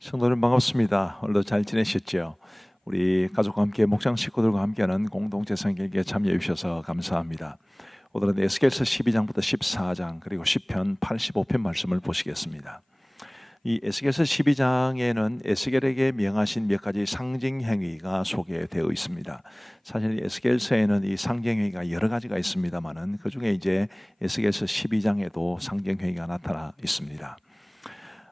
성도님 반갑습니다. 오늘도 잘 지내셨죠? 우리 가족과 함께 목장 식구들과 함께하는 공동체 성경에 참여해 주셔서 감사합니다. 오늘은 에스겔서 12장부터 14장 그리고 시편 85편 말씀을 보시겠습니다. 이 에스겔서 12장에는 에스겔에게 명하신 몇 가지 상징 행위가 소개되어 있습니다. 사실 에스겔서에는 이 상징 행위가 여러 가지가 있습니다만은 그 중에 이제 에스겔서 12장에도 상징 행위가 나타나 있습니다.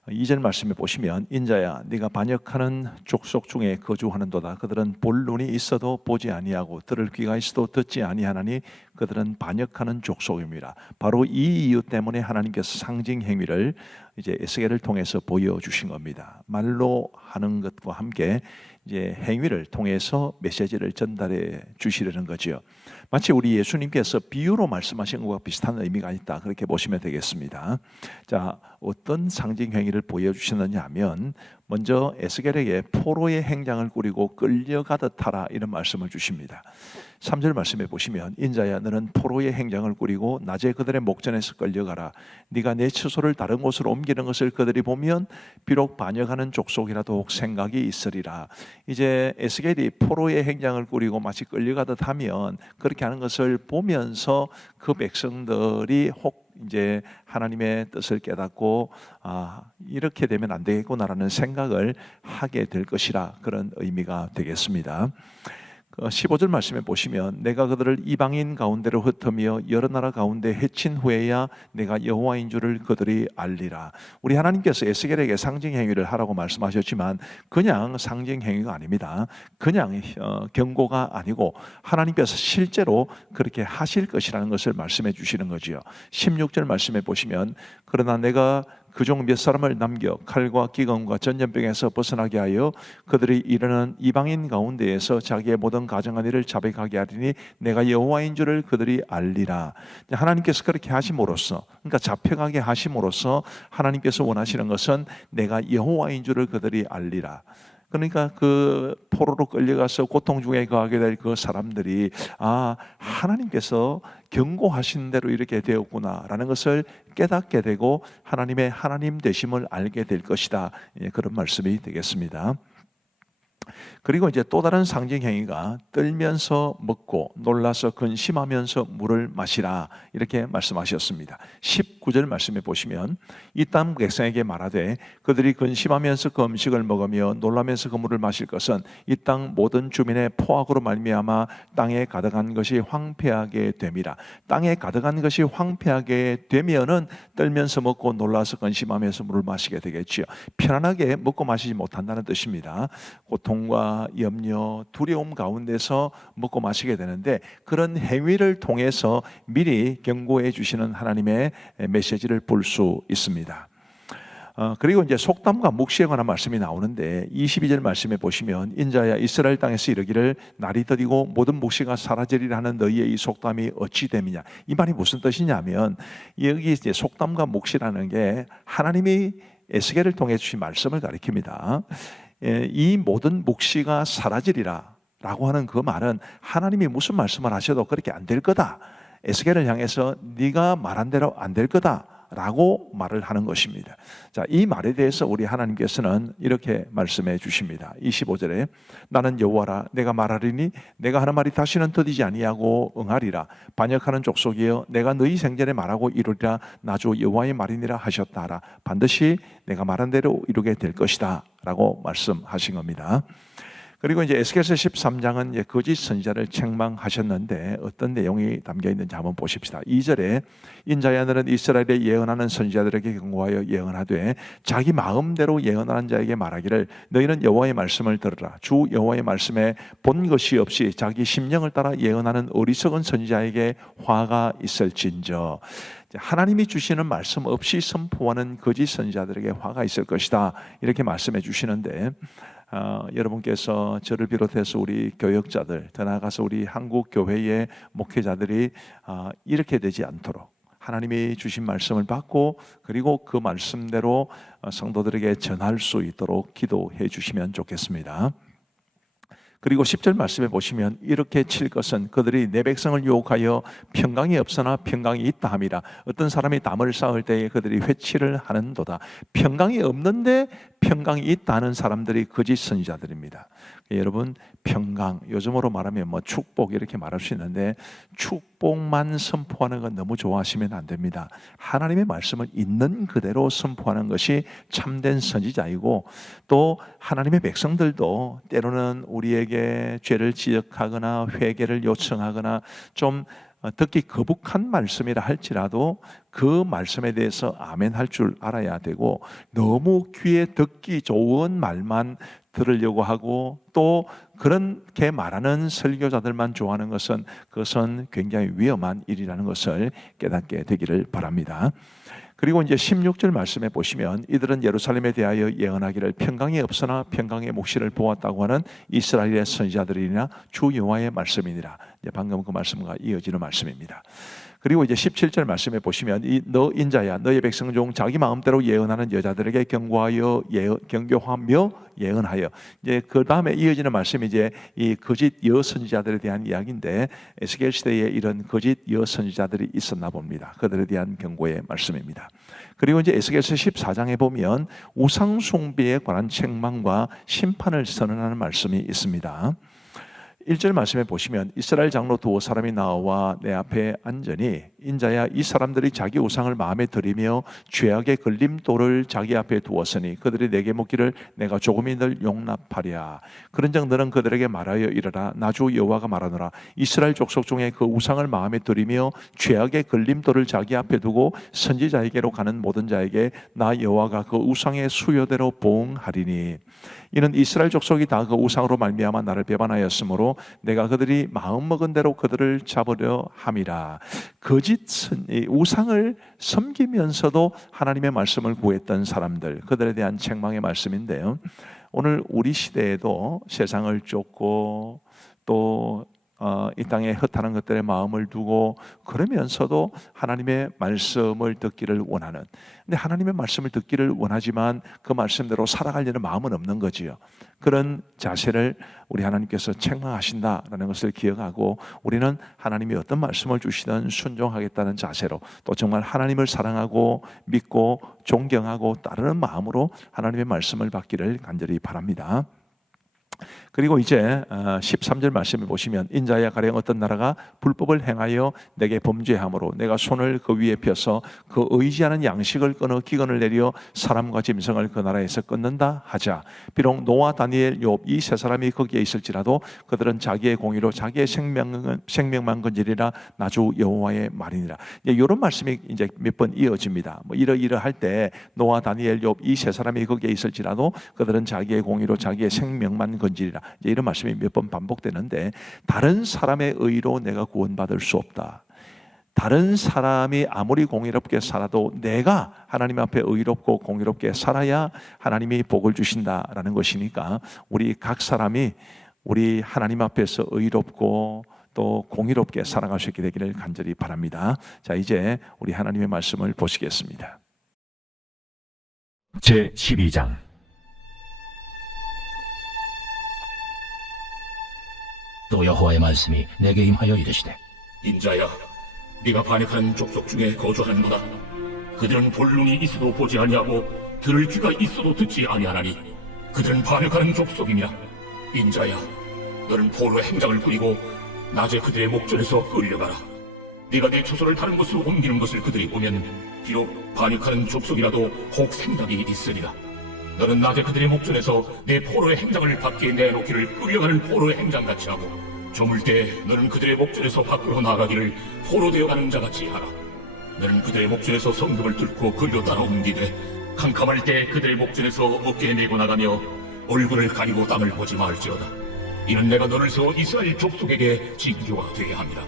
2절 말씀에 보시면 인자야 네가 반역하는 족속 중에 거주하는도다. 그들은 볼 눈이 있어도 보지 아니하고 들을 귀가 있어도 듣지 아니하나니 그들은 반역하는 족속입니다. 바로 이 이유 때문에 하나님께서 상징 행위를 이제 에스겔을 통해서 보여주신 겁니다. 말로 하는 것과 함께 이제 행위를 통해서 메시지를 전달해 주시려는 거죠. 마치 우리 예수님께서 비유로 말씀하신 것과 비슷한 의미가 있다, 그렇게 보시면 되겠습니다. 자, 어떤 상징 행위를 보여주시느냐 하면 먼저 에스겔에게 포로의 행장을 꾸리고 끌려가듯 하라, 이런 말씀을 주십니다. 3절 말씀에 보시면 인자야 너는 포로의 행장을 꾸리고 낮에 그들의 목전에서 끌려가라. 네가 내 처소를 다른 곳으로 옮기는 것을 그들이 보면 비록 반역하는 족속이라도 혹 생각이 있으리라. 이제 에스겔이 포로의 행장을 꾸리고 마치 끌려가듯 하면 그렇게 하는 것을 보면서 그 백성들이 혹 이제 하나님의 뜻을 깨닫고 이렇게 되면 안 되겠구나라는 생각을 하게 될 것이라, 그런 의미가 되겠습니다. 15절 말씀에 보시면 내가 그들을 이방인 가운데로 흩으며 여러 나라 가운데 해친 후에야 내가 여호와인 줄을 그들이 알리라. 우리 하나님께서 에스겔에게 상징 행위를 하라고 말씀하셨지만 그냥 상징 행위가 아닙니다. 그냥 경고가 아니고 하나님께서 실제로 그렇게 하실 것이라는 것을 말씀해 주시는 거지요. 16절 말씀에 보시면 그러나 내가 그중 몇 사람을 남겨 칼과 기근과 전염병에서 벗어나게 하여 그들이 이르는 이방인 가운데에서 자기의 모든 가정한 일을 자백하게 하리니 내가 여호와인 줄을 그들이 알리라. 하나님께서 그렇게 하심으로써, 그러니까 잡혀가게 하심으로써 하나님께서 원하시는 것은 내가 여호와인 줄을 그들이 알리라. 그러니까 그 포로로 끌려가서 고통 중에 거하게 될 그 사람들이 하나님께서 경고하신 대로 이렇게 되었구나라는 것을 깨닫게 되고 하나님의 하나님 되심을 알게 될 것이다, 그런 말씀이 되겠습니다. 그리고 이제 또 다른 상징 행위가 떨면서 먹고 놀라서 근심하면서 물을 마시라, 이렇게 말씀하셨습니다. 19절 말씀에 보시면 이 땅 백성에게 말하되 그들이 근심하면서 그 음식을 먹으며 놀라면서 그 물을 마실 것은 이 땅 모든 주민의 포악으로 말미암아 땅에 가득한 것이 황폐하게 됨이라. 땅에 가득한 것이 황폐하게 되면은 떨면서 먹고 놀라서 근심하면서 물을 마시게 되겠지요. 편안하게 먹고 마시지 못한다는 뜻입니다. 고통과 염려, 두려움 가운데서 먹고 마시게 되는데 그런 행위를 통해서 미리 경고해 주시는 하나님의 메시지를 볼 수 있습니다. 그리고 이제 속담과 묵시에 관한 말씀이 나오는데 22절 말씀에 보시면 인자야 이스라엘 땅에서 이르기를 날이 더디고 모든 묵시가 사라지리라 하는 너희의 이 속담이 어찌 됨이냐. 이 말이 무슨 뜻이냐면 여기 이제 속담과 묵시라는 게 하나님이 에스겔을 통해 주신 말씀을 가리킵니다. 이 모든 묵시가 사라지리라 라고 하는 그 말은 하나님이 무슨 말씀을 하셔도 그렇게 안 될 거다, 에스겔을 향해서 네가 말한 대로 안 될 거다 라고 말을 하는 것입니다. 자, 이 말에 대해서 우리 하나님께서는 이렇게 말씀해 주십니다. 25절에 나는 여호와라 내가 말하리니 내가 하는 말이 다시는 더디지 아니하고 응하리라. 반역하는 족속이여 내가 너희 생전에 말하고 이루리라. 나 주 여호와의 말이니라 하셨다 하라. 반드시 내가 말한 대로 이루게 될 것이다 라고 말씀하신 겁니다. 그리고 이제 에스겔서 13장은 거짓 선지자를 책망하셨는데 어떤 내용이 담겨 있는지 한번 보십시다. 2절에 인자야 너는 이스라엘에 예언하는 선지자들에게 경고하여 예언하되 자기 마음대로 예언하는 자에게 말하기를 너희는 여호와의 말씀을 들으라. 주 여호와의 말씀에 본 것이 없이 자기 심령을 따라 예언하는 어리석은 선지자에게 화가 있을진저. 하나님이 주시는 말씀 없이 선포하는 거짓 선지자들에게 화가 있을 것이다, 이렇게 말씀해 주시는데 여러분께서 저를 비롯해서 우리 교역자들, 더 나아가서 우리 한국 교회의 목회자들이 이렇게 되지 않도록 하나님이 주신 말씀을 받고 그리고 그 말씀대로 성도들에게 전할 수 있도록 기도해 주시면 좋겠습니다. 그리고 10절 말씀에 보시면 이렇게 칠 것은 그들이 내 백성을 유혹하여 평강이 없으나 평강이 있다 함이라. 어떤 사람이 담을 쌓을 때에 그들이 회치를 하는도다. 평강이 없는데 평강이 있다는 사람들이 거짓 선지자들입니다. 여러분, 평강, 요즘으로 말하면 뭐 축복 이렇게 말할 수 있는데 축복만 선포하는 건 너무 좋아하시면 안 됩니다. 하나님의 말씀을 있는 그대로 선포하는 것이 참된 선지자이고, 또 하나님의 백성들도 때로는 우리에게 죄를 지적하거나 회개를 요청하거나 좀 듣기 거북한 말씀이라 할지라도 그 말씀에 대해서 아멘 할 줄 알아야 되고, 너무 귀에 듣기 좋은 말만 들으려고 하고 또 그렇게 말하는 설교자들만 좋아하는 것은 그것은 굉장히 위험한 일이라는 것을 깨닫게 되기를 바랍니다. 그리고 이제 16절 말씀에 보시면 이들은 예루살렘에 대하여 예언하기를 평강이 없으나 평강의 묵시를 보았다고 하는 이스라엘의 선지자들이나 주 여호와의 말씀이니라. 이제 방금 그 말씀과 이어지는 말씀입니다. 그리고 이제 17절 말씀에 보시면 너 인자야 너의 백성 중 자기 마음대로 예언하는 여자들에게 경고하며 예언하여. 이제 그 다음에 이어지는 말씀이 이제 이 거짓 여선지자들에 대한 이야기인데, 에스겔 시대에 이런 거짓 여선지자들이 있었나 봅니다. 그들에 대한 경고의 말씀입니다. 그리고 이제 에스겔서 14장에 보면 우상 숭배에 관한 책망과 심판을 선언하는 말씀이 있습니다. 1절 말씀에 보시면 이스라엘 장로 두어 사람이 나와 내 앞에 앉으니 인자야 이 사람들이 자기 우상을 마음에 들이며 죄악의 걸림돌을 자기 앞에 두었으니 그들이 내게 묻기를 내가 조금이들 용납하랴. 그런즉 너는 그들에게 말하여 이르라. 나 주 여호와가 말하노라. 이스라엘 족속 중에 그 우상을 마음에 들이며 죄악의 걸림돌을 자기 앞에 두고 선지자에게로 가는 모든 자에게 나 여호와가 그 우상의 수요대로 보응하리니 이는 이스라엘 족속이 다 그 우상으로 말미암아 나를 배반하였으므로 내가 그들이 마음먹은 대로 그들을 잡으려 함이라. 거짓 우상을 섬기면서도 하나님의 말씀을 구했던 사람들, 그들에 대한 책망의 말씀인데요. 오늘 우리 시대에도 세상을 쫓고 또 이 땅에 헛하는 것들에 마음을 두고 그러면서도 하나님의 말씀을 듣기를 원하는, 근데 하나님의 말씀을 듣기를 원하지만 그 말씀대로 살아가려는 마음은 없는 거지요. 그런 자세를 우리 하나님께서 책망하신다라는 것을 기억하고 우리는 하나님이 어떤 말씀을 주시든 순종하겠다는 자세로, 또 정말 하나님을 사랑하고 믿고 존경하고 따르는 마음으로 하나님의 말씀을 받기를 간절히 바랍니다. 그리고 이제 13절 말씀을 보시면 인자야 가령 어떤 나라가 불법을 행하여 내게 범죄함으로 내가 손을 그 위에 펴서 그 의지하는 양식을 끊어 기근을 내려 사람과 짐승을 그 나라에서 끊는다 하자. 비록 노아 다니엘 욥 이 세 사람이 거기에 있을지라도 그들은 자기의 공의로 자기의 생명만 건지리라. 나 주 여호와의 말이니라. 이런 말씀이 이제 몇 번 이어집니다. 뭐 이러이러할 때 노아 다니엘 욥 이 세 사람이 거기에 있을지라도 그들은 자기의 공의로 자기의 생명만 건지리라. 이제 이런 말씀이 몇 번 반복되는데, 다른 사람의 의로 내가 구원받을 수 없다. 다른 사람이 아무리 공의롭게 살아도 내가 하나님 앞에 의롭고 공의롭게 살아야 하나님이 복을 주신다라는 것이니까 우리 각 사람이 우리 하나님 앞에서 의롭고 또 공의롭게 살아갈 수 있게 되기를 간절히 바랍니다. 자, 이제 우리 하나님의 말씀을 보시겠습니다. 제12장 또 여호와의 말씀이 내게 임하여 이르시되 인자야, 네가 반역하는 족속 중에 거주하는도다. 그들은 볼 눈이 있어도 보지 아니하고 들을 귀가 있어도 듣지 아니하나니 그들은 반역하는 족속이며, 인자야, 너는 포로의 행장을 부리고 낮에 그들의 목전에서 끌려가라. 네가 내 초소를 다른 곳으로 옮기는 것을 그들이 보면 비록 반역하는 족속이라도 혹 생각이 있으리라. 너는 낮에 그들의 목전에서 내 포로의 행장을 밖에 내놓기를 끌려가는 포로의 행장같이 하고, 저물 때 너는 그들의 목전에서 밖으로 나가기를 포로 되어가는 자같이 하라. 너는 그들의 목전에서 성벽을 뚫고 끌려 따라 옮기되 캄캄할 때 그들의 목전에서 어깨에 메고 나가며 얼굴을 가리고 땅을 보지 말지어다. 이는 내가 너를 세워 이스라엘 족속에게 징조가 되게 함이라.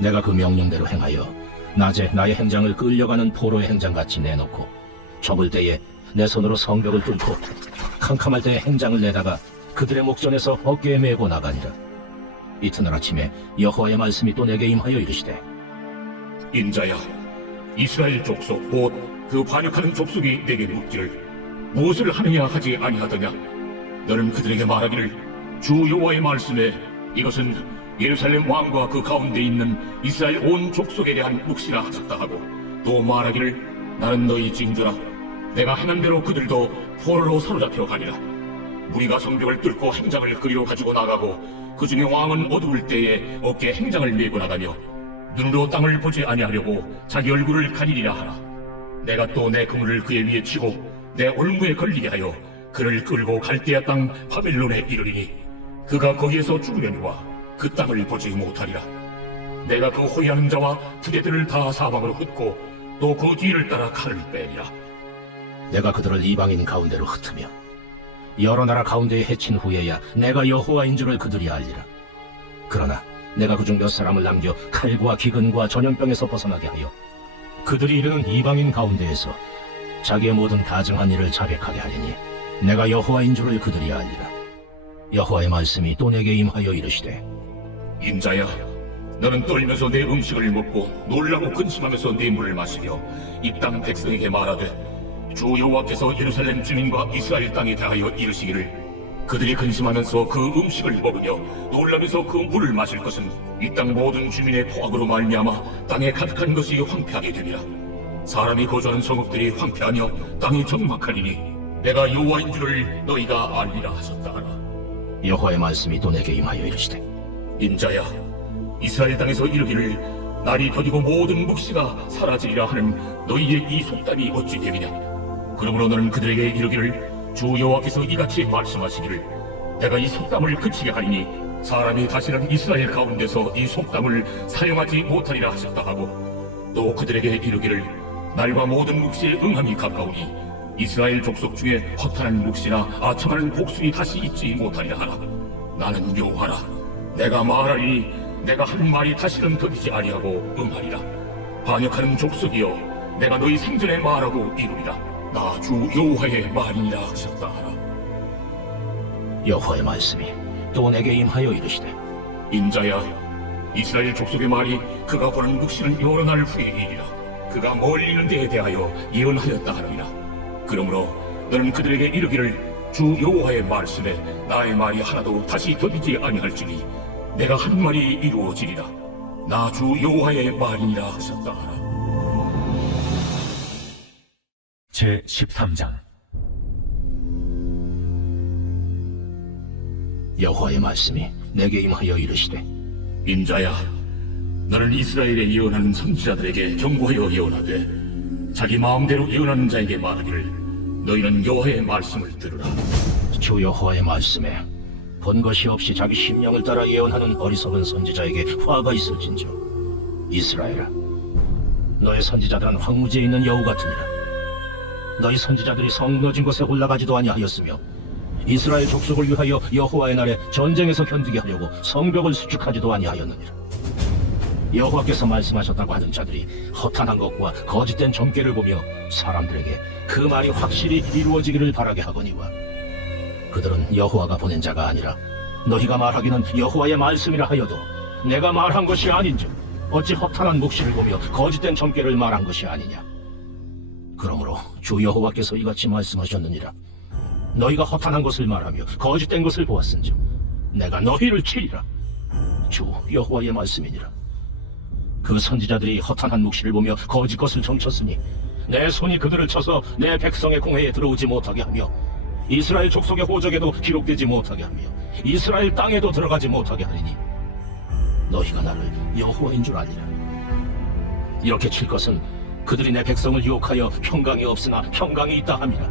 내가 그 명령대로 행하여 낮에 나의 행장을 끌려가는 포로의 행장같이 내놓고 저물 때에 내 손으로 성벽을 뚫고 캄캄할 때에 행장을 내다가 그들의 목전에서 어깨에 메고 나가니라. 이튿날 아침에 여호와의 말씀이 또 내게 임하여 이르시되 인자야, 이스라엘 족속 곧 그 반역하는 족속이 내게 묻기를 무엇을 하느냐 하지 아니하더냐. 너는 그들에게 말하기를 주 여호와의 말씀에 이것은 예루살렘 왕과 그 가운데 있는 이스라엘 온 족속에 대한 묵시라 하셨다 하고, 또 말하기를 나는 너희 징조라. 내가 행한 대로 그들도 포로로 사로잡혀 가니라. 무리가 성벽을 뚫고 행장을 그리로 가지고 나가고 그 중에 왕은 어두울 때에 어깨에 행장을 메고 나가며 눈으로 땅을 보지 아니하려고 자기 얼굴을 가리리라 하라. 내가 또 내 그물을 그의 위에 치고 내 올무에 걸리게 하여 그를 끌고 갈대아 땅 바벨론에 이르리니 그가 거기에서 죽으려니와 그 땅을 보지 못하리라. 내가 그 호위하는 자와 부대들을 다 사방으로 흩고 또 그 뒤를 따라 칼을 빼리라. 내가 그들을 이방인 가운데로 흩으며 여러 나라 가운데에 해친 후에야 내가 여호와인 줄을 그들이 알리라. 그러나 내가 그중 몇 사람을 남겨 칼과 기근과 전염병에서 벗어나게 하여 그들이 이르는 이방인 가운데에서 자기의 모든 다정한 일을 자백하게 하리니 내가 여호와인 줄을 그들이 알리라. 여호와의 말씀이 또 내게 임하여 이르시되 인자야, 너는 떨면서 내 음식을 먹고 놀라고 근심하면서 내 물을 마시며 이 땅 백성에게 말하되 주 여호와께서 예루살렘 주민과 이스라엘 땅에 대하여 이르시기를 그들이 근심하면서 그 음식을 먹으며 놀라면서 그 물을 마실 것은 이 땅 모든 주민의 포악으로 말미암아 땅에 가득한 것이 황폐하게 되리라. 사람이 거주하는 성읍들이 황폐하며 땅이 적막하리니 내가 여호와인 줄을 너희가 알리라 하셨다 하라. 여호와의 말씀이 또 내게 임하여 이르시되 인자야, 이스라엘 땅에서 이르기를 날이 더디고 모든 묵시가 사라지리라 하는 너희의 이 속담이 어찌 되느냐. 그러므로 너는 그들에게 이르기를 주 여호와께서 이같이 말씀하시기를 내가 이 속담을 그치게 하리니 사람이 다시는 이스라엘 가운데서 이 속담을 사용하지 못하리라 하셨다 하고 또 그들에게 이르기를 날과 모든 묵시의 응함이 가까우니 이스라엘 족속 중에 허탄한 묵시나 아첨하는 복술이 다시 있지 못하리라 하라. 나는 여호와라. 내가 말하리니 내가 한 말이 다시는 더디지 아니하고 응하리라. 반역하는 족속이여, 내가 너희 생전에 말하고 이루리라. 나 주 여호와의 말이니라 하셨다 하라. 여호와의 말씀이 또 내게 임하여 이르시되 인자야, 이스라엘 족속의 말이 그가 보는 묵시는 여러 날 후에 일이라. 그가 멀리 있는 데에 대하여 예언하였다 하느니라. 그러므로 너는 그들에게 이르기를 주 여호와의 말씀에 나의 말이 하나도 다시 더디지 아니할지니 내가 한 말이 이루어지리라. 나 주 여호와의 말이니라 하셨다 하라. 제 13장. 여호와의 말씀이 내게 임하여 이르시되 인자야, 너는 이스라엘에 예언하는 선지자들에게 경고하여 예언하되 자기 마음대로 예언하는 자에게 말하기를 너희는 여호와의 말씀을 들으라. 주 여호와의 말씀에 본 것이 없이 자기 심령을 따라 예언하는 어리석은 선지자에게 화가 있을진저 이스라엘아, 너의 선지자들은 황무지에 있는 여우 같으니라. 너희 선지자들이 성 무너진 곳에 올라가지도 아니하였으며 이스라엘 족속을 위하여 여호와의 날에 전쟁에서 견디게 하려고 성벽을 수축하지도 아니하였느니라. 여호와께서 말씀하셨다고 하는 자들이 허탄한 것과 거짓된 점괘를 보며 사람들에게 그 말이 확실히 이루어지기를 바라게 하거니와 그들은 여호와가 보낸 자가 아니라 너희가 말하기는 여호와의 말씀이라 하여도 내가 말한 것이 아닌즉 어찌 허탄한 묵시를 보며 거짓된 점괘를 말한 것이 아니냐. 그러므로 주 여호와께서 이같이 말씀하셨느니라. 너희가 허탄한 것을 말하며 거짓된 것을 보았은즉 내가 너희를 치리라. 주 여호와의 말씀이니라. 그 선지자들이 허탄한 묵시를 보며 거짓 것을 점쳤으니 내 손이 그들을 쳐서 내 백성의 공회에 들어오지 못하게 하며 이스라엘 족속의 호적에도 기록되지 못하게 하며 이스라엘 땅에도 들어가지 못하게 하리니 너희가 나를 여호와인 줄 아니라. 이렇게 칠 것은 그들이 내 백성을 유혹하여 평강이 없으나 평강이 있다 함이라.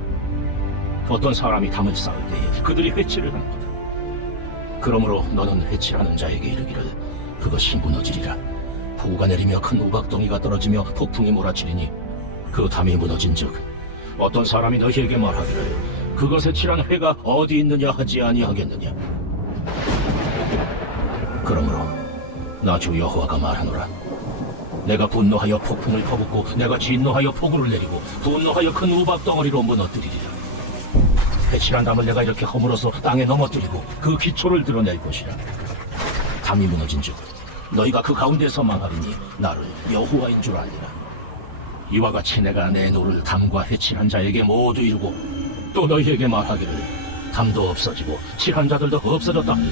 어떤 사람이 담을 쌓을 때에 그들이 회치를 하는 거다. 그러므로 너는 회치하는 자에게 이르기를 그것이 무너지리라. 폭우가 내리며 큰 우박덩이가 떨어지며 폭풍이 몰아치리니 그 담이 무너진즉 어떤 사람이 너희에게 말하기를 그것에 칠한 회가 어디 있느냐 하지 아니하겠느냐. 그러므로 나 주 여호와가 말하노라. 내가 분노하여 폭풍을 퍼붓고 내가 진노하여 폭우를 내리고 분노하여 큰 우박덩어리로 무너뜨리리라. 회칠한 담을 내가 이렇게 허물어서 땅에 넘어뜨리고 그 기초를 드러낼 것이라. 담이 무너진즉 너희가 그 가운데서 망하리니 나를 여호와인 줄 알리라. 이와 같이 내가 내 노를 담과 회칠한 자에게 모두 이루고 또 너희에게 말하기를 담도 없어지고 칠한 자들도 없어졌다 하니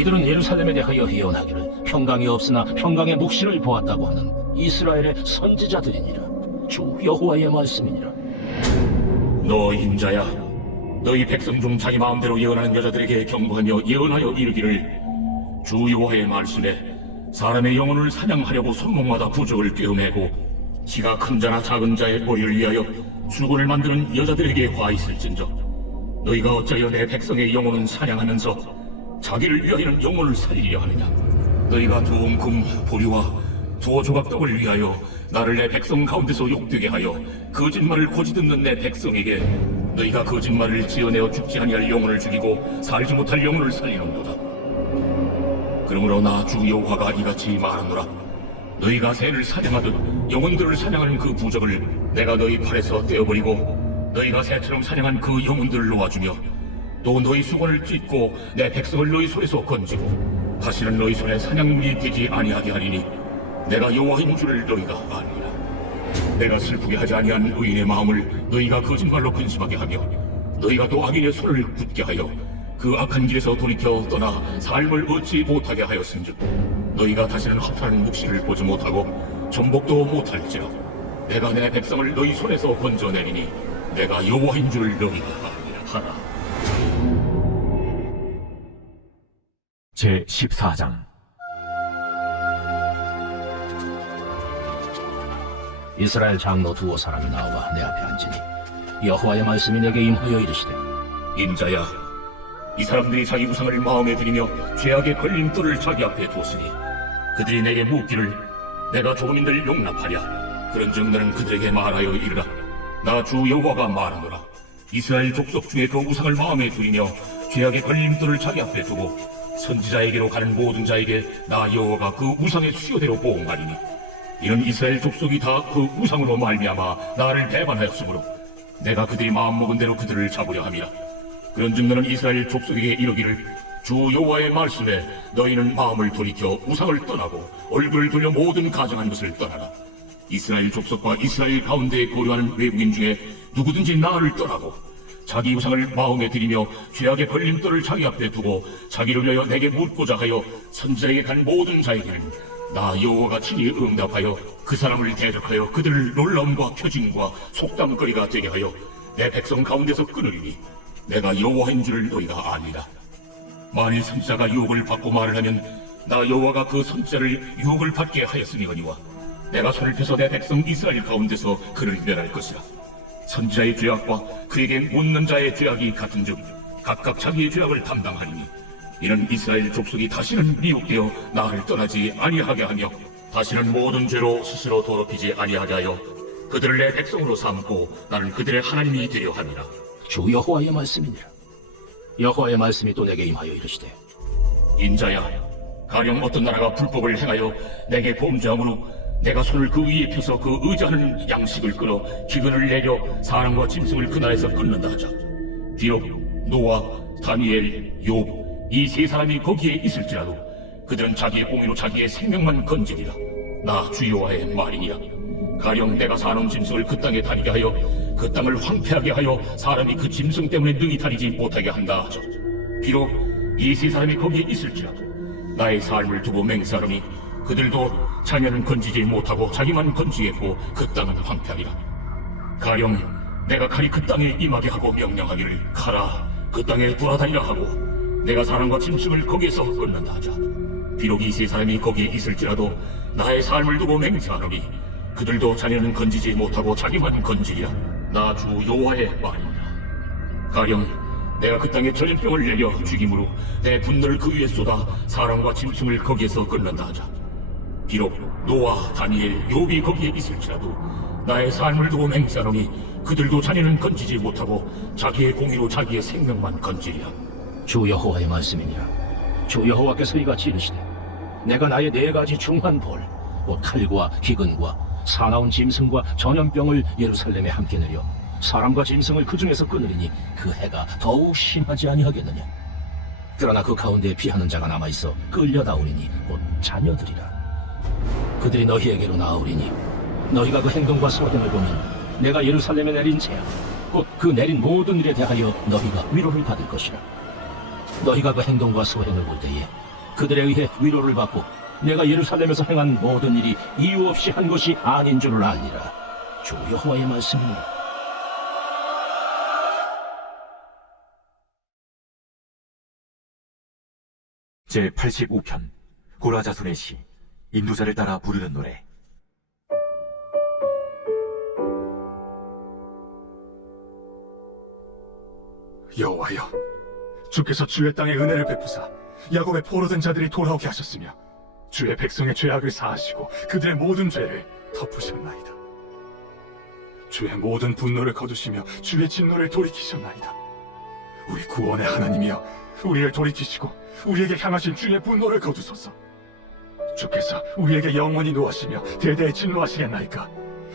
이들은 예루살렘에 대하여 예언하기를 평강이 없으나 평강의 묵시를 보았다고 하는 이스라엘의 선지자들이니라. 주 여호와의 말씀이니라. 너 인자야, 너희 백성 중 자기 마음대로 예언하는 여자들에게 경고하며 예언하여 이르기를 주 여호와의 말씀에 사람의 영혼을 사냥하려고 손목마다 부적을 꿰어매고 키가 큰 자나 작은 자의 머리를 위하여 수건을 만드는 여자들에게 화 있을진저 너희가 어찌하여 내 백성의 영혼은 사냥하면서 자기를 위하여는 영혼을 살리려 하느냐. 너희가 두온 금 보리와 두어 조각 떡을 위하여 나를 내 백성 가운데서 욕되게 하여 거짓말을 고지 듣는 내 백성에게 너희가 거짓말을 지어내어 죽지 아니할 영혼을 죽이고 살지 못할 영혼을 살리는도다. 그러므로 나 주 여호와가 이같이 말하노라. 너희가 새를 사냥하듯 영혼들을 사냥하는 그 부적을 내가 너희 팔에서 떼어버리고 너희가 새처럼 사냥한 그 영혼들을 놓아주며 또 너희 수건을 찢고 내 백성을 너희 손에서 건지고 다시는 너희 손에 사냥물이 되지 아니하게 하리니 내가 여호와인 줄을 너희가 아니라. 내가 슬프게 하지 아니한 의인의 마음을 너희가 거짓말로 근심하게 하며 너희가 또 악인의 손을 굳게 하여 그 악한 길에서 돌이켜 떠나 삶을 얻지 못하게 하였은즉 너희가 다시는 허탄한 묵시를 보지 못하고 전복도 못할지라. 내가 내 백성을 너희 손에서 건져내리니 내가 여호와인 줄 너희가 아니라 하라. 제 14장. 이스라엘 장로 두어 사람이 나와 내 앞에 앉으니 여호와의 말씀이 내게 임하여 이르시되 인자야, 이 사람들이 자기 우상을 마음에 들이며 죄악의 걸림돌을 자기 앞에 두었으니 그들이 내게 묻기를 내가 조금인들 용납하랴. 그런즉 너는 그들에게 말하여 이르라. 나 주 여호와가 말하노라. 이스라엘 족속 중에 그 우상을 마음에 들이며 죄악의 걸림돌을 자기 앞에 두고 선지자에게로 가는 모든 자에게 나 여호와가 그 우상의 수요대로 보응하리니 이는 이스라엘 족속이 다 그 우상으로 말미암아 나를 배반하였으므로 내가 그들이 마음먹은 대로 그들을 잡으려 함이라. 그런즉 너는 이스라엘 족속에게 이르기를 주 여호와의 말씀에 너희는 마음을 돌이켜 우상을 떠나고 얼굴을 돌려 모든 가증한 것을 떠나라. 이스라엘 족속과 이스라엘 가운데 거류하는 외국인 중에 누구든지 나를 떠나고 자기 우상을 마음에 들이며 죄악의 걸림돌을 자기 앞에 두고 자기를 위하여 내게 묻고자 하여 선지자에게 간 모든 자에게는 나 여호와가 친히 응답하여 그 사람을 대적하여 그들을 놀라움과 표징과 속담거리가 되게 하여 내 백성 가운데서 끊으리니 내가 여호와인 줄을 너희가 아니라. 만일 선지자가 유혹을 받고 말을 하면 나 여호와가 그 선지자를 유혹을 받게 하였으니거니와 내가 손을 펴서 내 백성 이스라엘 가운데서 그를 멸할 것이라. 선지자의 죄악과 그에게 묻는 자의 죄악이 같은즉 각각 자기의 죄악을 담당하리니 이는 이스라엘 족속이 다시는 미혹되어 나를 떠나지 아니하게 하며 다시는 모든 죄로 스스로 더럽히지 아니하게 하여 그들을 내 백성으로 삼고 나는 그들의 하나님이 되려 함이라. 주 여호와의 말씀이니라. 여호와의 말씀이 또 내게 임하여 이르시되 인자야, 가령 어떤 나라가 불법을 행하여 내게 범죄함으로 내가 손을 그 위에 펴서 그 의지하는 양식을 끌어 기근을 내려 사람과 짐승을 그 나라에서 끊는다 하자. 비록 노아, 다니엘, 욥 이 세 사람이 거기에 있을지라도 그들은 자기의 공의로 자기의 생명만 건지리라. 나 주 여호와의 말이니라. 가령 내가 사람 짐승을 그 땅에 다니게 하여 그 땅을 황폐하게 하여 사람이 그 짐승 때문에 능히 다니지 못하게 한다 하죠. 비록 이 세 사람이 거기에 있을지라도 나의 삶을 두고 맹세하노니 그들도 자녀는 건지지 못하고 자기만 건지겠고 그 땅은 황폐하리라. 가령 내가 칼이 그 땅에 임하게 하고 명령하기를 가라 그 땅에 돌아다니라 하고 내가 사람과 짐승을 거기에서 끊는다 하자. 비록 이 세 사람이 거기에 있을지라도 나의 삶을 두고 맹세하노니 그들도 자녀는 건지지 못하고 자기만 건지리라. 나 주 여호와의 말이니라. 가령 내가 그 땅에 전염병을 내려 죽임으로 내 분노를 그 위에 쏟아 사람과 짐승을 거기에서 끊는다 하자. 비록 노아, 다니엘, 욥이 거기에 있을지라도 나의 삶을 두고 맹세하노니 그들도 자녀는 건지지 못하고 자기의 공의로 자기의 생명만 건지리라. 주 여호와의 말씀이니라. 주 여호와께서 이같이 이르시되 내가 나의 네 가지 중한 벌 곧 칼과 기근과 사나운 짐승과 전염병을 예루살렘에 함께 내려 사람과 짐승을 그 중에서 끊으리니 그 해가 더욱 심하지 아니하겠느냐. 그러나 그 가운데 피하는 자가 남아있어 끌려나오리니 곧 자녀들이라. 그들이 너희에게로 나아오리니 너희가 그 행동과 소행을 보면 내가 예루살렘에 내린 재앙 곧 그 내린 모든 일에 대하여 너희가 위로를 받을 것이라. 너희가 그 행동과 소행을 볼 때에 그들에 의해 위로를 받고 내가 예루살렘에서 행한 모든 일이 이유 없이 한 것이 아닌 줄을 알리라. 주 여호와의 말씀이니라. 제85편 고라자손의 시 인도자를 따라 부르는 노래. 여호와여, 주께서 주의 땅에 은혜를 베푸사 야곱의 포로된 자들이 돌아오게 하셨으며 주의 백성의 죄악을 사하시고 그들의 모든 죄를 덮으셨나이다. 주의 모든 분노를 거두시며 주의 진노를 돌이키셨나이다. 우리 구원의 하나님이여, 우리를 돌이키시고 우리에게 향하신 주의 분노를 거두소서. 주께서 우리에게 영원히 노하시며 대대에 진노하시겠나이까?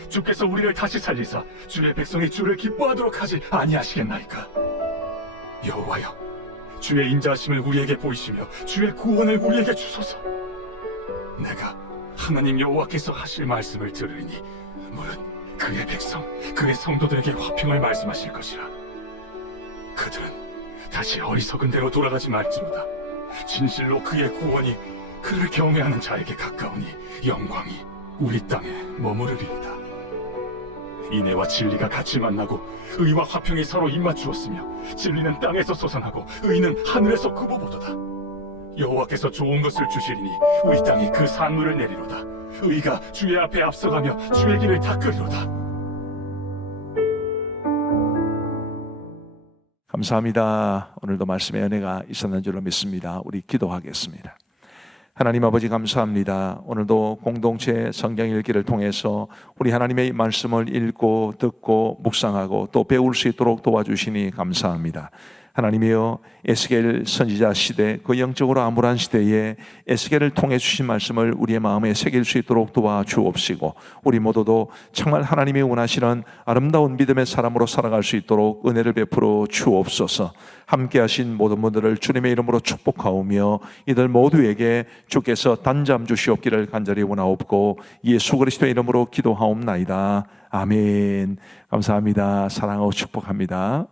주께서 우리를 다시 살리사 주의 백성이 주를 기뻐하도록 하지 아니하시겠나이까? 여호와여, 주의 인자하심을 우리에게 보이시며 주의 구원을 우리에게 주소서. 내가 하나님 여호와께서 하실 말씀을 들으리니 물은 그의 백성, 그의 성도들에게 화평을 말씀하실 것이라. 그들은 다시 어리석은 대로 돌아가지 말지로다. 진실로 그의 구원이 그를 경외하는 자에게 가까우니 영광이 우리 땅에 머무르리이다. 인애와 진리가 같이 만나고 의와 화평이 서로 입맞추었으며 진리는 땅에서 솟아나고 의는 하늘에서 굽어보도다. 여호와께서 좋은 것을 주시리니 우리 땅이 그 산물을 내리로다. 의가 주의 앞에 앞서가며 주의 길을 닦으리로다. 감사합니다. 오늘도 말씀의 은혜가 있었는 줄로 믿습니다. 우리 기도하겠습니다. 하나님 아버지 감사합니다. 오늘도 공동체 성경 읽기를 통해서 우리 하나님의 말씀을 읽고 듣고 묵상하고 또 배울 수 있도록 도와주시니 감사합니다. 하나님이여, 에스겔 선지자 시대, 그 영적으로 암울한 시대에 에스겔을 통해 주신 말씀을 우리의 마음에 새길 수 있도록 도와주옵시고, 우리 모두도 정말 하나님이 원하시는 아름다운 믿음의 사람으로 살아갈 수 있도록 은혜를 베풀어 주옵소서. 함께 하신 모든 분들을 주님의 이름으로 축복하오며 이들 모두에게 주께서 단잠 주시옵기를 간절히 원하옵고 예수 그리스도의 이름으로 기도하옵나이다. 아멘. 감사합니다. 사랑하고 축복합니다.